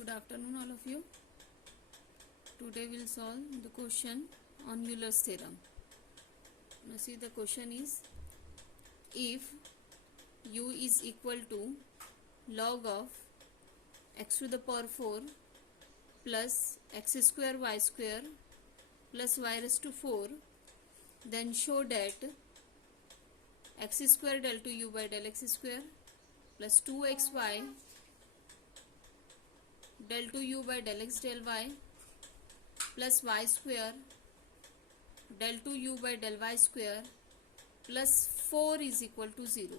Good afternoon, all of you. Today we'll solve the question on Euler's theorem. Now see, the question is, if u is equal to log of x to the power 4 plus x square y square plus y raised to 4, then show that x square del to u by del x square plus 2xy del to u by del x del y plus y square del to u by del y square plus 4 is equal to 0.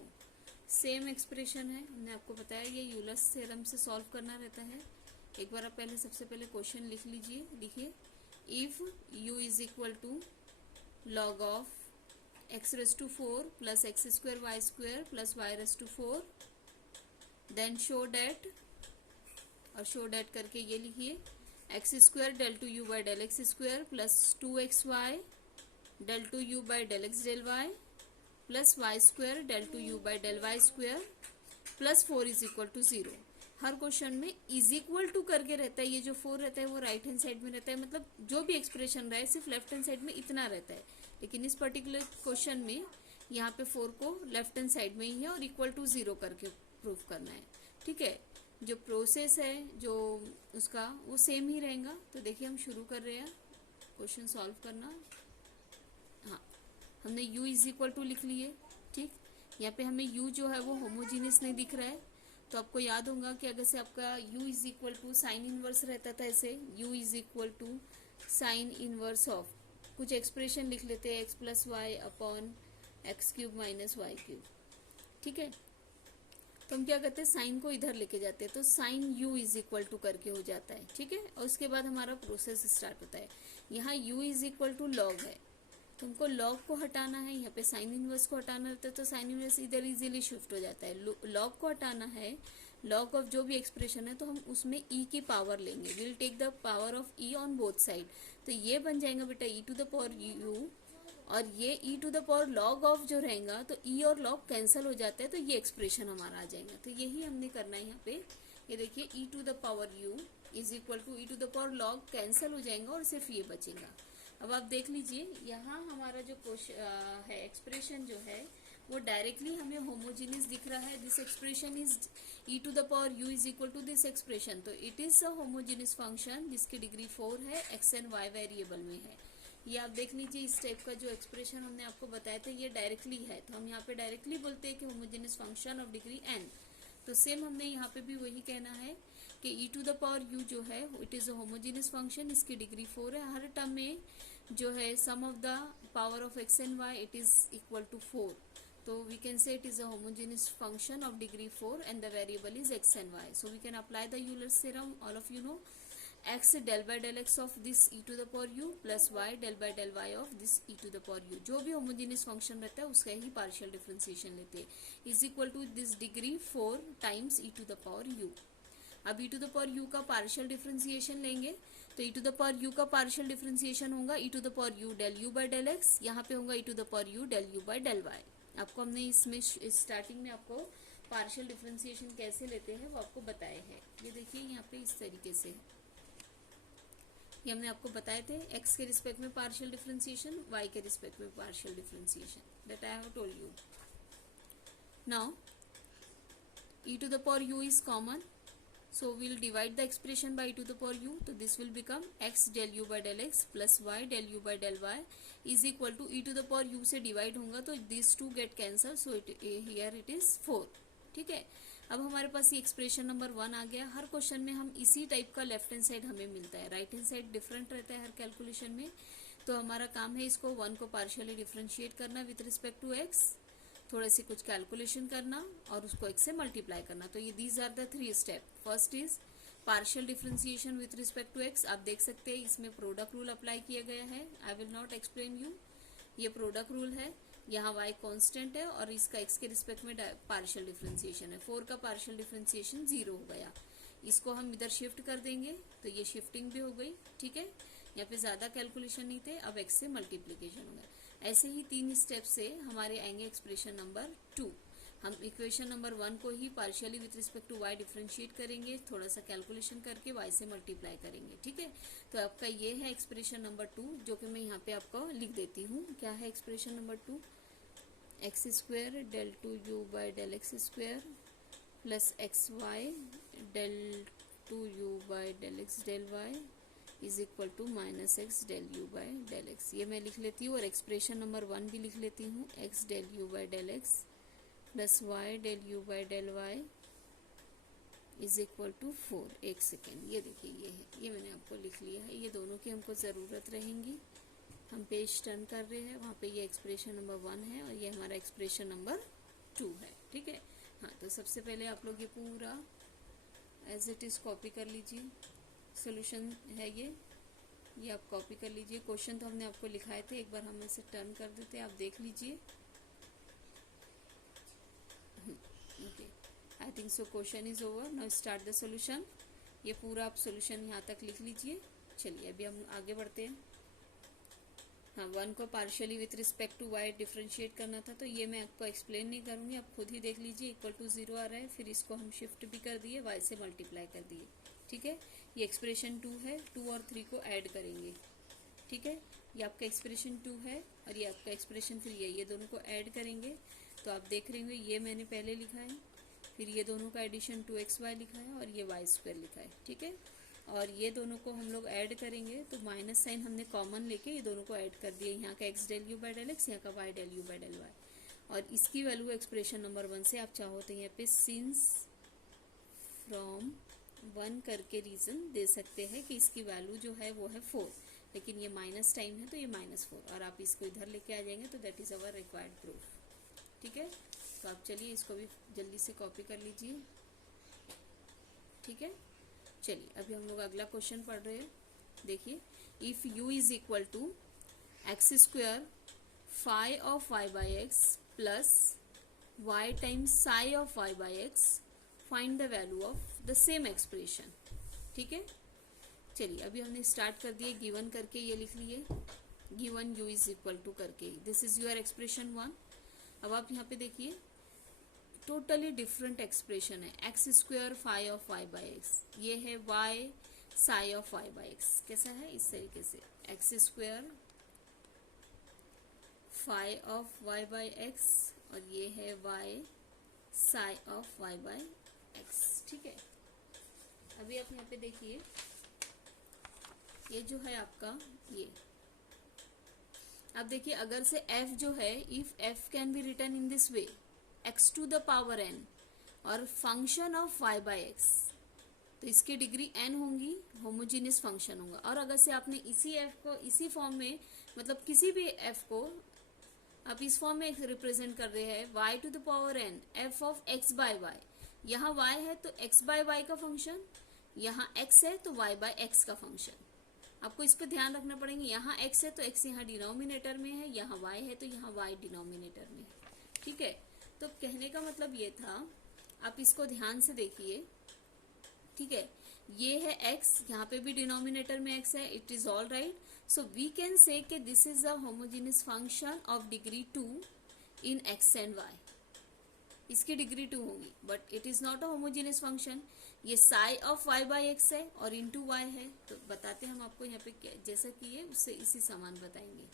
Same expression है, हमने आपको बताया ये Euler's theorem से solve करना रहता है. एक बार आप सबसे पहले क्वेश्चन लिख लीजिए. लिखिए, if u is equal to log of x raise to 4 plus x square y square plus y raise to 4, then show that, और शो डेट करके ये लिखिए x square del two u by del x square plus 2xy del two u by del x del y plus y square del two u by del y square plus 4 is equal to 0. Her question में is equal to करके रहता है. ये जो 4 रहता है वो right hand side में रहता है, मतलब जो भी एक्सप्रेशन रहा है सिर्फ लेफ्ट हैंड साइड में इतना रहता है. लेकिन इस पर्टिकुलर क्वेश्चन में यहाँ पे 4 को लेफ्ट हैंड साइड में ही है और इक्वल टू 0 करके प्रूफ करना है. ठीक है, जो प्रोसेस है जो उसका वो सेम ही रहेगा. तो देखिए हम शुरू कर रहे हैं क्वेश्चन सॉल्व करना. हाँ, हमने u इज इक्वल टू लिख लिए. ठीक, यहाँ पे हमें u जो है वो होमोजीनियस नहीं दिख रहा है. तो आपको याद होगा कि अगर से आपका u is equal to sine inverse रहता था, ऐसे u is equal to sine inverse of कुछ एक्सप्रेशन लिख लेते हैं, x plus y upon x cube minus y cube. ठीक है, तो हम क्या करते हैं, साइन को इधर लेके जाते हैं तो sine u is equal to करके हो जाता है. ठीक है, और उसके बाद हमारा प्रोसेस स्टार्ट होता है. यहाँ u is equal to log है, तुमको लॉग को हटाना है. यहाँ पे साइन इनवर्स को हटाना रहता है तो साइन इनवर्स इधर इजीली शिफ्ट हो जाता है. लॉग को हटाना है, लॉग ऑफ जो भी एक्सप्रेशन है तो हम उसमें e की पावर लेंगे. Will take the power of e on both side. तो ये बन जाएगा बेटा e to the power u, और ये e to the power log of जो रहेगा तो e और लॉग कैंसिल हो जाता है तो ये एक्सप्रेशन हमारा आ जाएगा. तो यही हमने करना है यहाँ पे. ये देखिए e to the power u is equal to e to the power log cancel हो जाएगा और सिर्फ ये बचेगा. अब आप देख लीजिए, यहाँ हमारा जो क्वेश्चन है एक्सप्रेशन जो है वो डायरेक्टली हमें होमोजीनियस दिख रहा है. This expression is e to the power u is equal to this expression. तो it is a homogeneous function जिसकी डिग्री 4 है, x एंड y वेरिएबल में है. ये आप देख लीजिए, इस टाइप का जो एक्सप्रेशन हमने आपको बताया था ये डायरेक्टली है. तो हम यहाँ पे डायरेक्टली बोलते हैं कि homogeneous function of degree n. तो सेम हमने यहाँ पे भी वही कहना है कि e to the power u जो है it is a homogeneous function, इसकी डिग्री 4 है. हर टर्म में जो है sum of the power of x and y it is equal to 4. तो we can say it is a homogeneous function of degree 4 and the variable is x and y. So we can apply the Euler's theorem. All of you know x del by del x of this e to the power u plus y del by del y of this e to the power u. जो भी homogeneous function रहता है उसका ही partial differentiation लेते हैं. Is equal to this degree 4 times e to the power u. अब e to the power u का partial differentiation लेंगे तो e to the power u का पार्शियल डिफरेंशिएशन होगा e to the power u del u by del x. यहाँ पे होगा e to the power u del u by del y. आपको हमने इसमें स्टार्टिंग में आपको पार्शियल डिफरेंशिएशन कैसे लेते हैं वो आपको बताए हैं. ये देखिए यहाँ पे इस तरीके से ये हमने आपको बताए थे. x के रिस्पेक्ट में पार्शियल डिफरेंशिएशन, y के रिस्पेक्ट में partial differentiation, that I have told you. Now e to the power u is common, so we'll divide the expression by e to the power u. So this will become x del u by del x plus y del u by del y is equal to e to the power u से divide होगा तो these two get cancelled, so here it is 4. ठीक है, अब हमारे पास ये expression number 1 आ गया. हर question में हम इसी टाइप का लेफ्ट हैंड साइड हमें मिलता है, राइट हैंड साइड डिफरेंट रहता है हर कैलकुलेशन में. तो हमारा काम है इसको 1 को पार्शियली डिफरेंशिएट करना विथ रिस्पेक्ट टू x, थोड़े से कुछ कैलकुलेशन करना और उसको x से मल्टीप्लाई करना. तो ये these are the 3 step. First is partial differentiation with respect to x. आप देख सकते हैं इसमें प्रोडक्ट रूल अप्लाई किया गया है. I will not explain you. ये प्रोडक्ट रूल है. यहाँ y कांस्टेंट है और इसका x के रिस्पेक्ट में पार्शियल डिफरेंशिएशन है. 4 का पार्शियल डिफरेंशिएशन 0 हो गया. इसको हम इधर शिफ्ट कर देंगे तो ये शिफ्टिंग भी हो गई. ठीक है, यहाँ पे ज्यादा कैलकुलेशन नहीं थे, अब x से मल्टीप्लीकेशन हो गया. ऐसे ही 3 स्टेप से हमारे आएंगे एक्सप्रेशन नंबर 2. हम इक्वेशन नंबर 1 को ही partially with respect to y differentiate करेंगे, थोड़ा सा कैलकुलेशन करके y से मल्टीप्लाई करेंगे, ठीक है। तो आपका ये है एक्सप्रेशन नंबर 2, जो कि मैं यहाँ पे आपको लिख देती हूँ। क्या है expression number 2? X square del 2u by del x square plus x y del 2u by del x del y is equal to minus x del u by del x. ये मैं लिख लेती हूँ, और एक्सप्रेशन नंबर 1 भी लिख लेती हूँ, x del u by del x plus y del u by del y is equal to 4। एक सेकेंड, ये देखिए ये है, ये मैंने आपको लिख लिया है। ये दोनों की हमको ज़रूरत रहेंगी। हम पेज टर्न कर रहे हैं, वहाँ पे ये एक्सप्रेशन नंबर 1 है और ये हमारा एक्सप्रेशन नंबर 2 है, ठीक है। हाँ, तो सबसे पहले आप लोग ये पूरा एज इट इज़ कॉपी कर लीजिए। सोल्यूशन है ये आप कॉपी कर लीजिए। क्वेश्चन तो हमने आपको लिखाए थे, एक बार हम इसे टर्न कर देते हैं, आप देख लीजिए। Okay, I think so question is over, now start the solution. ये पूरा आप सोल्यूशन यहाँ तक लिख लीजिए। चलिए अभी हम आगे बढ़ते हैं। हाँ, 1 को partially with respect to y differentiate करना था, तो ये मैं आपको एक्सप्लेन नहीं करूँगी, आप खुद ही देख लीजिए। इक्वल टू 0 आ रहा है, फिर इसको हम शिफ्ट भी कर दिए, y से मल्टीप्लाई कर दिए, ठीक है। ये एक्सप्रेशन 2 है, 2 और 3 को ऐड करेंगे, ठीक है। ये आपका एक्सप्रेशन 2 है और ये आपका एक्सप्रेशन 3 है, ये दोनों को ऐड करेंगे। तो आप देख रहे होंगे ये मैंने पहले लिखा है, फिर ये दोनों का एडिशन 2xy लिखा है और ये y स्क्वायर लिखा है, ठीक है। और ये दोनों को हम लोग ऐड करेंगे, तो माइनस साइन हमने कॉमन लेके ये दोनों को ऐड कर दिया। यहाँ का x del u by del x, यहाँ का y del u by del y, और इसकी वैल्यू एक्सप्रेशन नंबर 1 से आप चाहो तो यहाँ पे सिंस फ्रॉम 1 करके रीजन दे सकते हैं कि इसकी वैल्यू जो है वो है 4, लेकिन ये माइनस टाइम है तो ये -4, और आप इसको इधर लेके आ जाएंगे तो that is our required proof, ठीक है। तो आप चलिए इसको भी जल्दी से कॉपी कर लीजिए, ठीक है। चलिए अभी हम लोग अगला क्वेश्चन पढ़ रहे हैं। देखिए, if u is equal to x square phi of y by x plus y times psi of y by x, find the value of the same expression, ठीक है। चलिए अभी हमने स्टार्ट कर दिए, गिवन करके ये लिख लिए, given u is equal to करके, दिस इज योर एक्सप्रेशन 1। अब आप यहाँ पे देखिए, टोटली डिफरेंट एक्सप्रेशन है। X square phi of y by x, ये है y psi of y by x. कैसा है? इस तरीके से x square phi of y by x, और ये है y psi of y by x, ठीक है। अभी आप यहाँ पे देखिए, ये जो है आपका ये, अब देखिए अगर से f जो है, if f can be written in this way, x to the power n और function of y by x, तो इसकी डिग्री n होंगी, होमोजीनियस फंक्शन होगा। और अगर से आपने इसी f को इसी फॉर्म में, मतलब किसी भी f को आप इस फॉर्म में रिप्रेजेंट कर रहे हैं, y to the power n f of x by y, यहाँ y है तो x बाई y का फंक्शन, यहाँ x है तो y बाई x का फंक्शन। आपको इसको ध्यान रखना पड़ेगा, यहाँ x है तो x यहाँ डिनोमिनेटर में है, यहाँ y है तो यहाँ y डिनोमिनेटर में है, ठीक है। तो कहने का मतलब ये था, आप इसको ध्यान से देखिए, ठीक है। ये है x, यहाँ पे भी डिनोमिनेटर में x है, it is all right. So we can say कि this is a homogeneous function of degree 2 in x and y। इसकी डिग्री 2 होगी, but it is not a homogeneous function. ये psi of y by x है और into y है, तो बताते हम आपको यहाँ पे जैसा कि ये उससे इसी समान बताएंगे।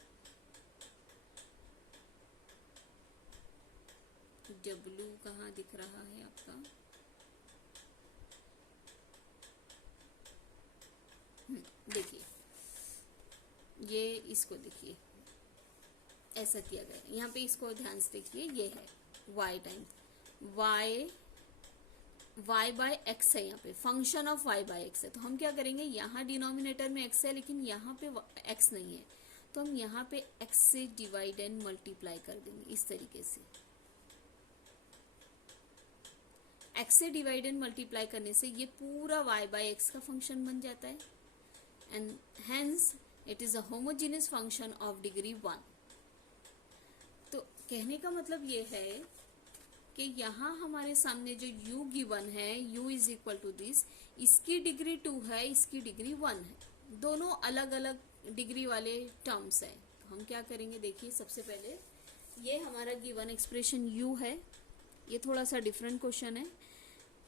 W कहाँ दिख रहा है आपका? देखिए, ये इसको देखिए, ऐसा किया गया। यहाँ पे इसको ध्यान से देखिए, ये है y times y by x है, यहाँ पे function of y by x है। तो हम क्या करेंगे, यहाँ डिनोमिनेटर में x है लेकिन यहाँ पे x नहीं है, तो हम यहाँ पे x से डिवाइड एंड मल्टीप्लाई कर देंगे इस तरीके से। x से डिवाइड एंड मल्टीप्लाई करने से ये पूरा y बाय एक्स का फंक्शन बन जाता है, and hence it is a homogeneous function of degree 1। तो कहने का मतलब ये है कि यहाँ हमारे सामने जो u गिवन है, u is equal to this, इसकी डिग्री 2 है, इसकी डिग्री 1 है, दोनों अलग अलग डिग्री वाले टर्म्स है। तो हम क्या करेंगे, देखिए सबसे पहले ये हमारा गिवन एक्सप्रेशन u है, ये थोड़ा सा डिफरेंट क्वेश्चन है।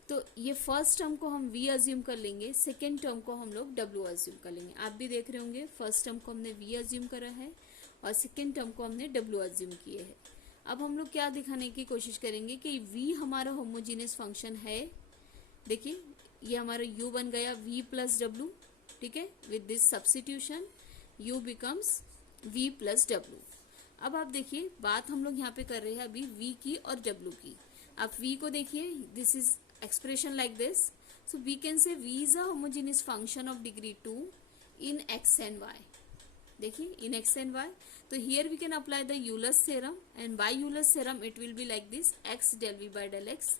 तो ये फर्स्ट टर्म को हम v अज्यूम कर लेंगे, सेकेंड टर्म को हम लोग w अज्यूम कर लेंगे। आप भी देख रहे होंगे फर्स्ट टर्म को हमने v अज्यूम करा है और सेकेंड टर्म को हमने w अज्यूम किए है। अब हम लोग क्या दिखाने की कोशिश करेंगे कि v हमारा होमोजीनियस फंक्शन है। देखिए ये हमारा u बन गया v प्लस डब्ल्यू, ठीक है। With this substitution u becomes v plus W. अब आप देखिए बात हम लोग यहाँ पे कर रहे हैं अभी v की और w की। आप v को देखिए, this is expression like this, so we can say v is a homogeneous function of degree 2 in x and y। देखिए in x and y, तो here we can apply the Euler's theorem, and by Euler's theorem it will be like this, x del v by del x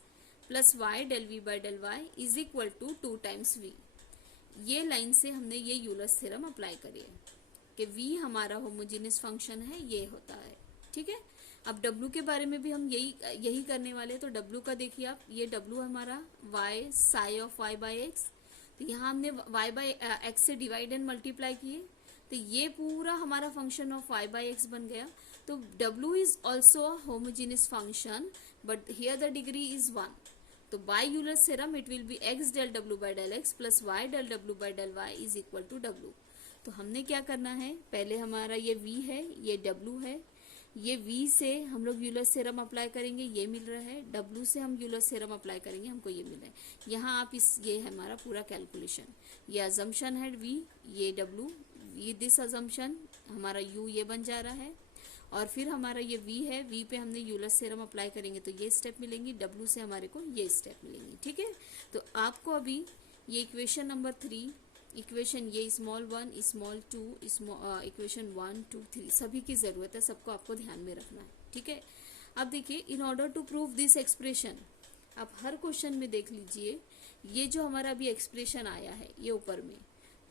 plus y del v by del y is equal to 2 times v। ये line से हमने ये Euler's theorem apply करी है कि v हमारा homogeneous function है, ये होता है, ठीक है। अब w के बारे में भी हम यही करने वाले हैं। तो w का देखिए आप, ये w हमारा y psi of y by x, तो यहाँ हमने y बाई एक्स से डिवाइड एंड मल्टीप्लाई किए, तो ये पूरा हमारा function of y by x बन गया। तो w is also a homogeneous function but here the degree is 1। तो by Euler's theorem it will be x del w by del x plus y del w by del y is equal to w। तो हमने क्या करना है, पहले हमारा ये v है, ये w है, ये v से हम लोग यूलर्स थ्योरम अप्लाई करेंगे, ये मिल रहा है। w से हम यूलर्स थ्योरम अप्लाई करेंगे, हमको ये मिल रहा है। यहाँ आप ये है हमारा पूरा कैलकुलेशन, ये अजम्पशन है v, ये w, ये दिस अजम्पशन हमारा u ये बन जा रहा है, और फिर हमारा ये v है, v पे हमने यूलर्स थ्योरम अप्लाई करेंगे तो ये स्टेप मिलेंगी, w से हमारे को ये स्टेप मिलेंगी, ठीक है। तो आपको अभी ये इक्वेशन नंबर 3, इक्वेशन ये स्मॉल 1, स्मॉल 2, इक्वेशन 1, 2, 3 सभी की ज़रूरत है, सबको आपको ध्यान में रखना है, ठीक है। अब देखिए in order to prove this expression, आप हर क्वेश्चन में देख लीजिए ये जो हमारा अभी एक्सप्रेशन आया है ये ऊपर में,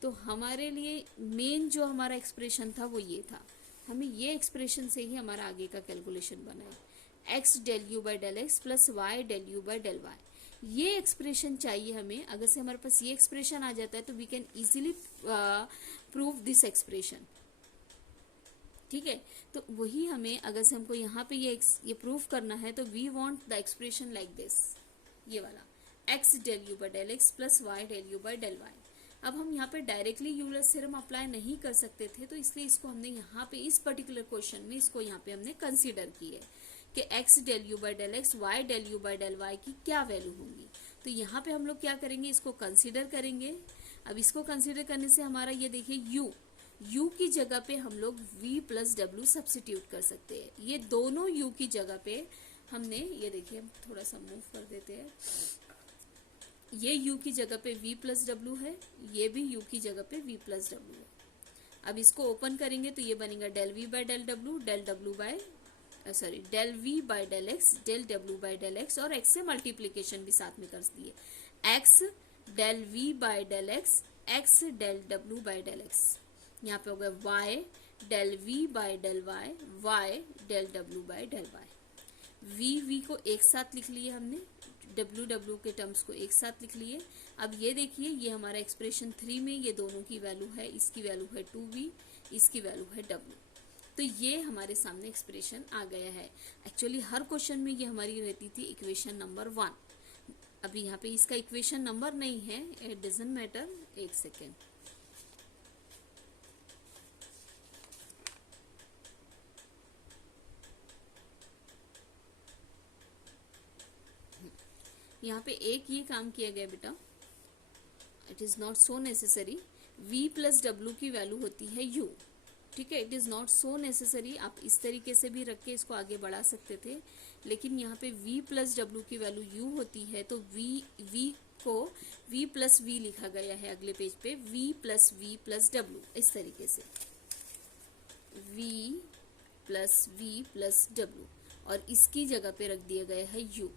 तो हमारे लिए मेन जो हमारा एक्सप्रेशन था वो ये था, हमें ये एक्सप्रेशन से ही हमारा आगे का कैलकुलेशन बना है, x del u by del x plus y del u by del y. ये एक्सप्रेशन चाहिए हमें। अगर से हमारे पास ये एक्सप्रेशन आ जाता है तो we can easily prove this expression, ठीक है। तो वही हमें अगर से हमको यहाँ पे ये प्रूव करना है तो we want the expression like this, ये वाला x del u by del x plus y del u by del y. अब हम यहाँ पे डायरेक्टली यूलर्स थ्योरम अप्लाई नहीं कर सकते थे, तो इसलिए इसको हमने यहाँ पे इस पर्टिकुलर क्वेश्चन में इसको यहाँ पे हमने कंसीडर की है कि x del u by del x, y del u by del y की क्या वैल्यू होंगी। तो यहाँ पे हम लोग क्या करेंगे, इसको कंसीडर करेंगे। अब इसको कंसीडर करने से हमारा ये देखिए u की जगह पे हम लोग v प्लस डब्ल्यू सब्सिट्यूट कर सकते हैं। ये दोनों u की जगह पे हमने, ये देखिए हम थोड़ा सा मूव कर देते हैं, ये u की जगह पे v प्लस डब्ल्यू है, ये भी u की जगह पे v प्लस डब्ल्यू है। अब इसको ओपन करेंगे तो ये बनेगा डेल v बाई डेल डब्ल्यू, del w by del v by del x, del w by del x, और x से मल्टीप्लीकेशन भी साथ में कर दिए, x del v by del x, x del w by del x. यहाँ पे हो गया y del v by del y, y del w by del y। v को एक साथ लिख लिए हमने, w के टर्म्स को एक साथ लिख लिए। अब ये देखिए ये हमारा एक्सप्रेशन 3 में ये दोनों की वैल्यू है, इसकी वैल्यू है 2v, इसकी वैल्यू है w। तो ये हमारे सामने एक्सप्रेशन आ गया है। एक्चुअली हर क्वेश्चन में ये हमारी रहती थी इक्वेशन नंबर 1। अभी यहाँ पे इसका इक्वेशन नंबर नहीं है, इट डजंट मैटर, एक सेकेंड। यहाँ पे एक ये काम किया गया बेटा, it is not so necessary, v plus W की वैल्यू होती है u, ठीक है। It is not so necessary, आप इस तरीके से भी रख के इसको आगे बढ़ा सकते थे, लेकिन यहाँ पे v प्लस डब्ल्यू की वैल्यू u होती है, तो v को v प्लस v लिखा गया है अगले पेज पे, v प्लस w, इस तरीके से v प्लस w, और इसकी जगह पे रख दिया गया है u,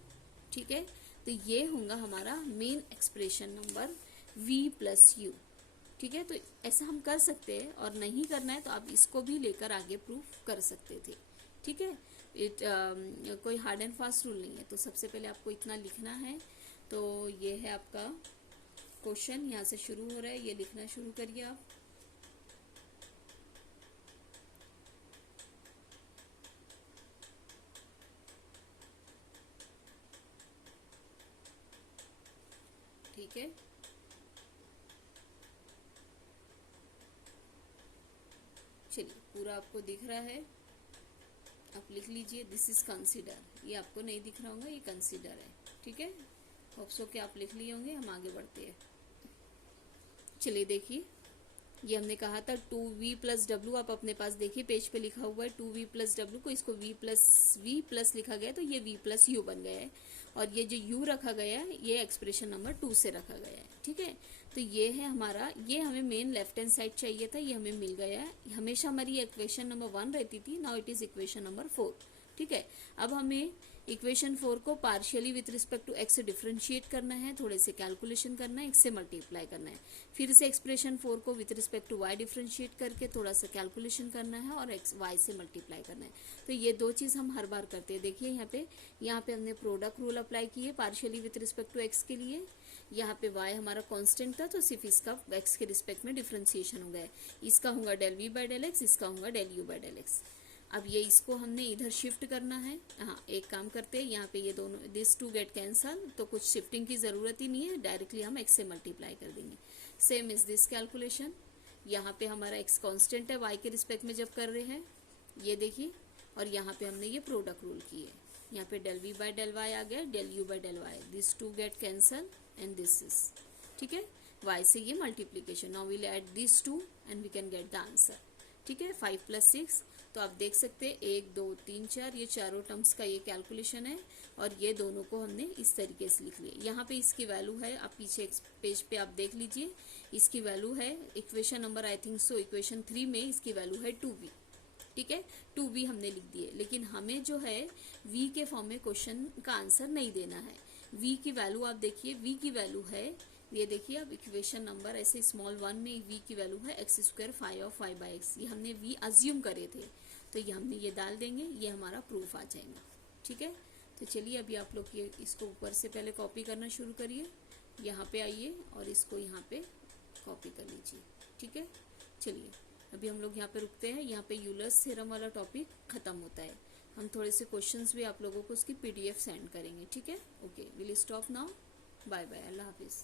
ठीक है। तो ये होगा हमारा main expression number v plus u, ठीक है। तो ऐसा हम कर सकते हैं, और नहीं करना है तो आप इसको भी लेकर आगे प्रूफ कर सकते थे, ठीक है। कोई हार्ड एंड फास्ट रूल नहीं है। तो सबसे पहले आपको इतना लिखना है। तो ये है आपका क्वेश्चन, यहाँ से शुरू हो रहा है, ये लिखना शुरू करिए आप। ठीक है। चलिए पूरा आपको दिख रहा है, आप लिख लीजिए दिस इज कंसीडर। ये आपको नहीं दिख रहा होगा, ये कंसीडर है, ठीक है। होप सो कि आप लिख लिए होंगे। हम आगे बढ़ते हैं। चलिए देखिए, ये हमने कहा था 2v+w, आप अपने पास देखिए पेज पे लिखा हुआ है 2v+w को, इसको v+v+ लिखा गया तो ये v+u बन गया है। और ये जो u रखा गया है ये एक्सप्रेशन नंबर 2 से रखा गया है, ठीक है। तो ये है हमारा, ये हमें मेन लेफ्ट हैंड साइड चाहिए था, ये हमें मिल गया है। हमेशा हमारी इक्वेशन नंबर 1 रहती थी, now it is equation number 4, ठीक है। अब हमें इक्वेशन 4 को partially with respect to x से डिफरेंशिएट करना है, थोड़े से कैलकुलेशन करना है, एक्स से मल्टीप्लाई करना है, फिर से एक्सप्रेशन 4 को with respect to y differentiate करके थोड़ा सा कैलकुलेशन करना है और एक्स वाई से मल्टीप्लाई करना है। तो ये दो चीज हम हर बार करते हैं। देखिए यहाँ पे हमने प्रोडक्ट रूल अप्लाई किए partially with respect to x के लिए। यहाँ पे y हमारा कांस्टेंट था तो सिर्फ इसका x के रिस्पेक्ट में डिफरेंशिएशन हो गया। इसका होगा del v by del x, इसका होगा del u by del x। अब ये इसको हमने इधर शिफ्ट करना है। हाँ, एक काम करते हैं, यहाँ पे ये दोनों दिस टू गेट कैंसल, तो कुछ शिफ्टिंग की जरूरत ही नहीं है, डायरेक्टली हम x से मल्टीप्लाई कर देंगे। Same is this calculation. यहाँ पे हमारा x कांस्टेंट है y के रिस्पेक्ट में जब कर रहे हैं, ये देखिए। और यहाँ पे हमने ये प्रोडक्ट रूल की है, यहाँ पे del v by del y आ गया, del u by del y, this two get cancel and this is, ठीक है। y से ये multiplication, now we'll add this two and we can get the answer, ठीक है। 5 + 6, तो आप देख सकते हैं 1 2 3 4, ये चारों टर्म्स का ये कैलकुलेशन है। और ये दोनों को हमने इस तरीके से लिख लिया। यहाँ पे इसकी वैल्यू है, आप पीछे पेज पे आप देख लीजिए, इसकी वैल्यू है equation number I think so equation 3 में इसकी वैल्यू है 2v, ठीक है। 2v हमने लिख दिए, लेकिन हमें जो है v के फॉर्म में क्वेश्चन का आंसर नहीं देना है। v की वैल्यू आप देखिए, v की वैल्यू है, ये देखिए अब इक्वेशन नंबर ऐसे स्मॉल 1 में v की वैल्यू है x² 5 और 5/x। ये हमने v अज्यूम करे थे, तो ये हमने ये डाल देंगे, ये हमारा प्रूफ आ जाएगा, ठीक है। तो चलिए अभी आप लोग ये इसको ऊपर से पहले कॉपी करना शुरू करिए, यहाँ पे आइए और इसको यहाँ पे कॉपी कर लीजिए, ठीक है। चलिए अभी हम लोग यहाँ पे रुकते हैं, यहाँ पे यूलर्स थ्योरम वाला टॉपिक खत्म होता है। हम थोड़े से क्वेश्चंस भी आप लोगों को उसकी PDF सेंड करेंगे, ठीक है। Okay, will stop now, bye bye, अल्लाह हाफिज़।